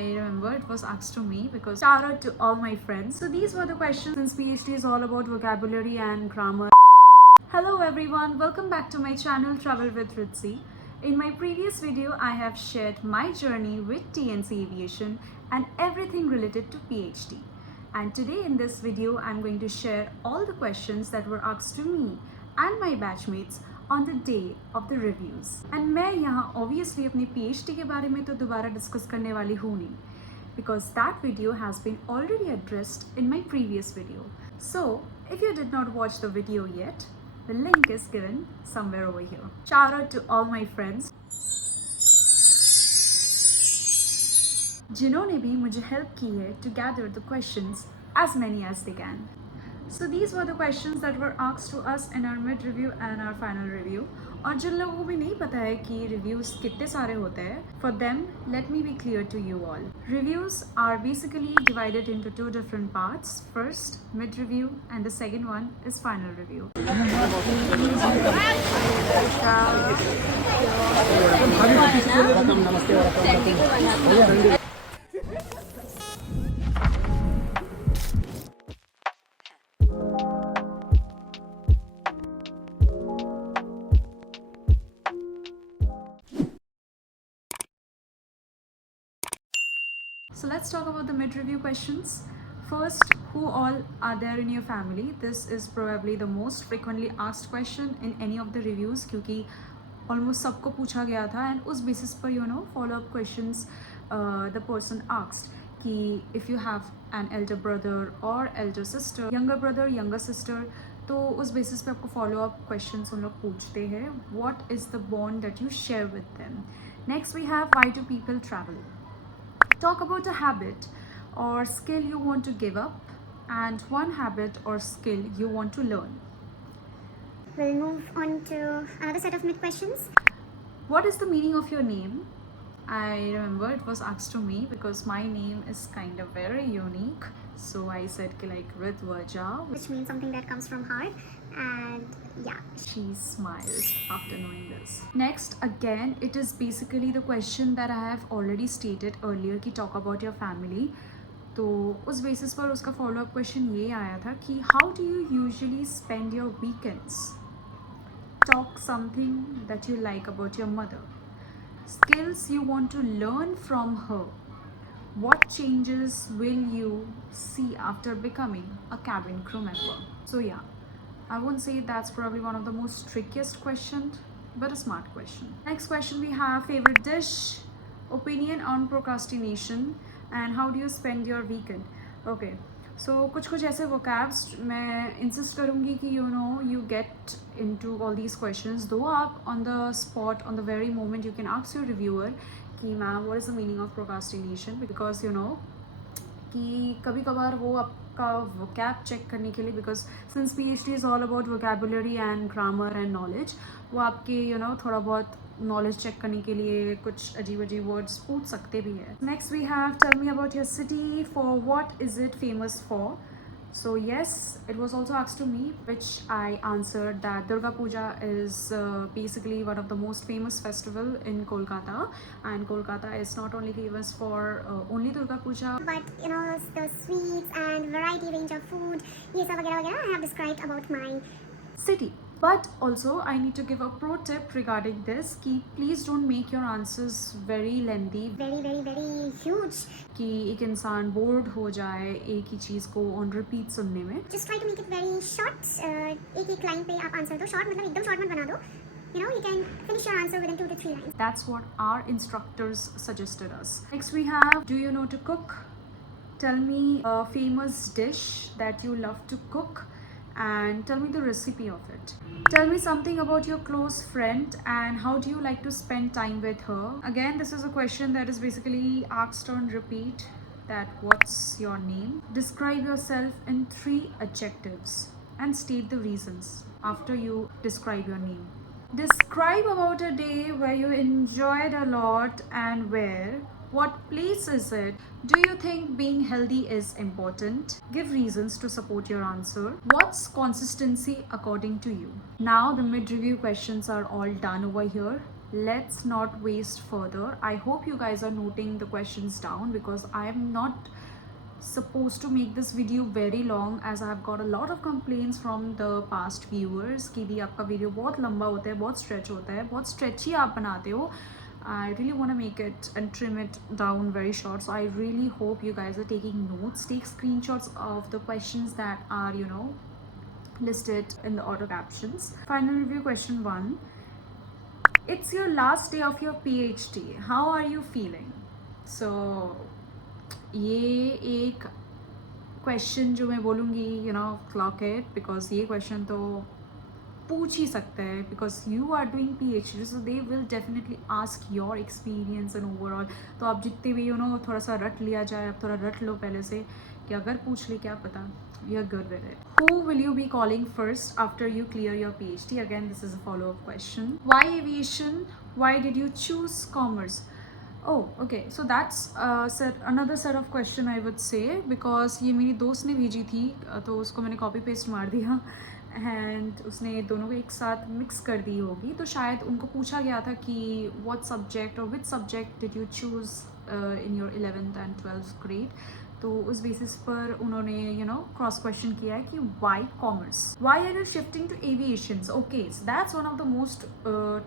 I remember it was asked to me because shout out to all my friends. So these were the questions since PhD is all about vocabulary and grammar. Hello everyone, welcome back to my channel Travel with Ritzy. In my previous video, I have shared my journey with TNC Aviation and everything related to PhD. And today in this video, I'm going to share all the questions that were asked to me and my batchmates on the day of the reviews. And मैं यहाँ obviously अपनी PhD के बारे में तो दोबारा discuss करने वाली हूँ नहीं, because that video has been already addressed in my previous video. So if you did not watch the video yet, the link is given somewhere over here. Shout out to all my friends जिन्होंने भी मुझे help की है to gather the questions as many as they can. So these were the questions that were asked to us in our mid review and our final review. और जिन लोगों को भी नहीं पता है कि reviews कितने सारे होते हैं, for them, let me be clear to you all. Reviews are basically divided into two different parts. First, mid review, and the second one is final review. So let's talk about the mid-review questions. First, who all are there in your family? This is probably the most frequently asked question in any of the reviews क्योंकि almost सबको पूछा गया था and उस basis पर follow-up questions the person asked कि if you have an elder brother or elder sister, younger brother, younger sister, तो उस basis पे आपको follow-up questions उन लोग पूछते हैं. What is the bond that you share with them? Next we have why do people travel? Talk about a habit or skill you want to give up and one habit or skill you want to learn. We'll move on to another set of mid questions. What is the meaning of your name? I remember it was asked to me because my name is kind of very unique. So I said like Ritwaja, Which means something that comes from heart. And yeah. She smiled after knowing this. Next, again, it is basically the question that I have already stated earlier कि talk about your family. तो उस basis पर उसका follow-up question ये आया था कि how do you usually spend your weekends? Talk something that you like about your mother. Skills you want to learn from her. What changes will you see after becoming a cabin crew member? So yeah, I won't say that's probably one of the most trickiest questions, but a smart question. Next question we have favorite dish, opinion on procrastination, and how do you spend your weekend? Okay, so कुछ ऐसे vocabs मैं insist करूँगी कि you get into all these questions. Though आप on the spot, on the very moment, you can ask your reviewer कि ma'am, what is the meaning of procrastination? Because कि कभी कभार वो आपका vocab check करने के लिए, because since PhD is all about vocabulary and grammar and knowledge, वो आपके थोड़ा बहुत knowledge check करने के लिए कुछ अजीब अजीब words पूछ सकते भी है. Next we have tell me about your city, for what is it famous for? So yes, it was also asked to me, which I answered that Durga Puja is basically one of the most famous festival in Kolkata, and Kolkata is not only famous for only Durga Puja, but the sweets and variety range of food, ये सब वगैरह वगैरह I have described about my city. But also I need to give a pro tip regarding this कि please don't make your answers very lengthy, very very very huge, कि एक इंसान bored हो जाए एक ही चीज़ को on repeat सुनने में. Just try to make it very short. एक line पे आप answer दो. Short मतलब एकदम short मत बना दो. You can finish your answer within 2 to 3 lines. That's what our instructors suggested us. Next we have, do you know to cook? Tell me a famous dish that you love to cook and tell me the recipe of it. Tell me something about your close friend and how do you like to spend time with her? Again, this is a question that is basically asked on repeat, that what's your name? Describe yourself in 3 adjectives and state the reasons after you describe your name. Describe about a day where you enjoyed a lot and where. What place is it? Do you think being healthy is important? Give reasons to support your answer. What's consistency according to you? Now the mid-review questions are all done over here. let's not waste further. I hope you guys are noting the questions down, because I am not supposed to make this video very long, as I have got a lot of complaints from the past viewers कि दी आपका video बहुत लंबा होता है, बहुत stretch होता है, बहुत स्ट्रेची आप बनाते हो. I really want to make it and trim it down very short. So I really hope you guys are taking notes, take screenshots of the questions that are, you know, listed in the auto captions. Final review question 1. It's your last day of your PhD. How are you feeling? So ये एक question जो मैं बोलूँगी, you know, clock it, because ये question तो पूछ ही सकते हैं, because you are doing PhD, so they will definitely ask your experience and overall. तो आप जितने भी, यू नो, थोड़ा सा रट लिया जाए, अब थोड़ा रट लो पहले से, कि अगर पूछ ले क्या पता, you are good with it. Who will you be calling first after you clear your PhD? Again, this is a follow-up question. Why aviation? Why did you choose commerce? Oh, okay. So that's another set of question I would say, because ये मेरी दोस्त ने भेजी थी, तो उसको मैंने copy paste मार दिया एंड उसने दोनों को एक साथ मिक्स कर दी होगी. तो शायद उनको पूछा गया था कि what subject or which subject did you choose in your 11th and 12th grade. तो उस बेसिस पर उन्होंने, यू नो, क्रॉस क्वेश्चन किया है कि why commerce, why are you shifting to aviation. Okay, so that's one of the most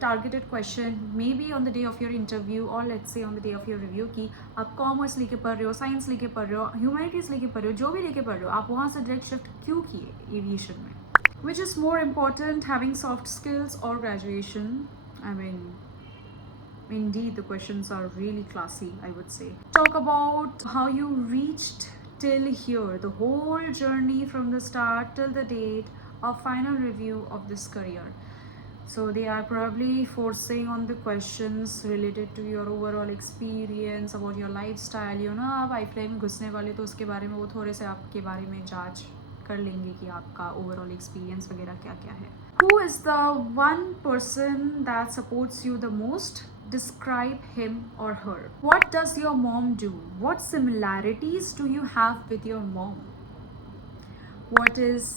targeted question may be on the day of your interview, और let's say on the day of your review, कि आप commerce लेके पढ़ रहे हो, science लेके पढ़ रहे हो, ह्यूमैनिटीज़ लेके पढ़ रहे हो, जो भी लेके पढ़ रहे हो, आप वहाँ से डायरेक्ट शिफ्ट क्यों किए एविएशन में. Which is more important, having soft skills और graduation? I mean, indeed, the questions are really classy, I would say. Talk about how you reached till here, the whole journey from the start till the date of final review of this career. So they are probably forcing on the questions related to your overall experience, about your lifestyle. You know, आप IFLA में घुसने वाले, तो उसके बारे में वो थोड़े से आपके बारे में जांच कर लेंगे कि आपका ओवरऑल एक्सपीरियंस वगैरह क्या क्या है. Who is the one person that supports you the most? Describe him or her. What does your mom do? What similarities do you have with your mom? What is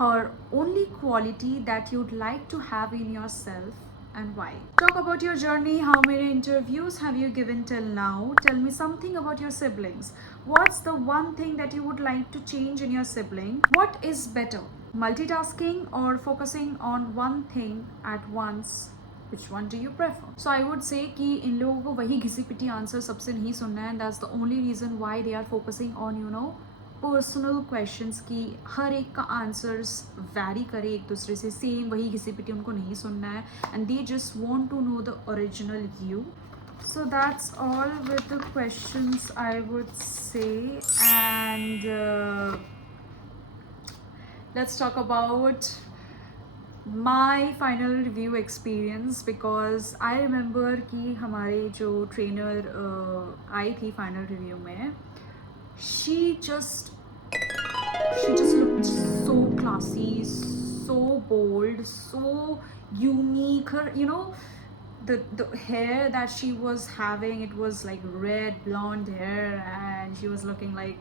her only quality that you'd like to have in yourself, and why? Talk about your journey. How many interviews have you given till now? Tell me something about your siblings. What's the one thing that you would like to change in your sibling? What is better, multitasking or focusing on one thing at once? Which one do you prefer? So I would say कि इन लोगों को वही घिसी पिटी answer सबसे नहीं सुनना है, and that's the only reason why they are focusing on, you know, personal questions की हर एक का आंसर्स वैरी करे एक दूसरे से, सेम वही घिसी पिटी उनको नहीं सुनना है, and they just want to know the original you. So that's all with the questions, I would say. And let's talk about my final review experience, because I remember कि हमारे जो ट्रेनर आई थी final review में, she just looked so classy, so bold, so unique. Her, you know, the hair that she was having, it was like red blonde hair, and she was looking like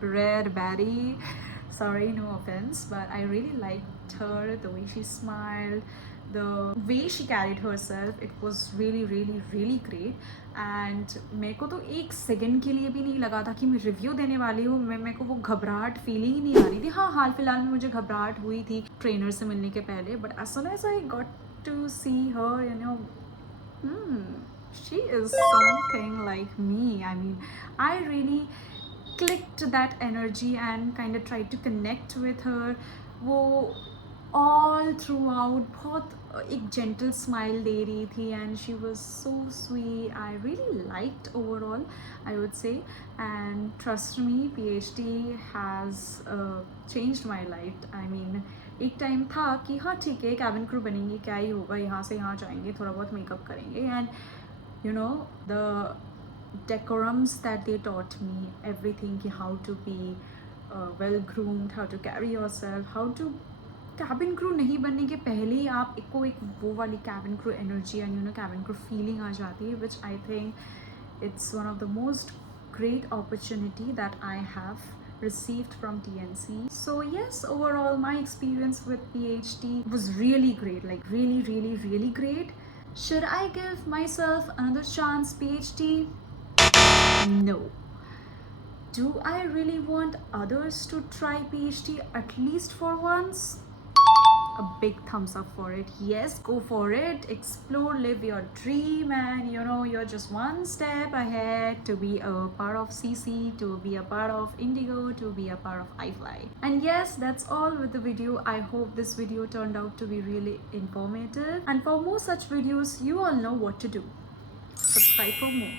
red Betty. Sorry, no offense, but I really liked her, the way she smiled, the way she carried herself. It was really really really great. And मेरे को तो एक second के लिए भी नहीं लगा था कि मैं रिव्यू देने वाली हूँ. मेरे को वो घबराहट फीलिंग ही नहीं आ रही थी. हाँ, हाल फिलहाल में मुझे घबराहट हुई थी ट्रेनर से मिलने के पहले, but as soon as I got to see her, you know, she is something like me. I mean, I really clicked that energy and kind of tried to connect with her. वो all throughout बहुत एक gentle smile दे रही थी, and she was so sweet. I really liked overall, I would say. And trust me, PhD has changed my life. I mean, एक time था कि हाँ ठीक है, कैबिन क्रू बनेंगे, क्या ही होगा, यहाँ से यहाँ जाएंगे, थोड़ा बहुत मेकअप करेंगे, and you know, the decorums that they taught me, everything, ki how to be well groomed, how to carry yourself, how to cabin crew नहीं बनने के पहले ही आप को एक वो वाली cabin crew energy and, you know, cabin crew feeling आ जाती है, which I think it's one of the most great opportunity that I have received from TNC. So yes, overall my experience with PhD was really great, like really really really great. Should I give myself another chance, PhD? No. Do I really want others to try PhD at least for once? A big thumbs up for it. Yes, go for it, explore, live your dream, and you're just one step ahead to be a part of CC, to be a part of Indigo, to be a part of iFly. And yes, that's all with the video. I hope this video turned out to be really informative, and for more such videos, you all know what to do. Subscribe for more.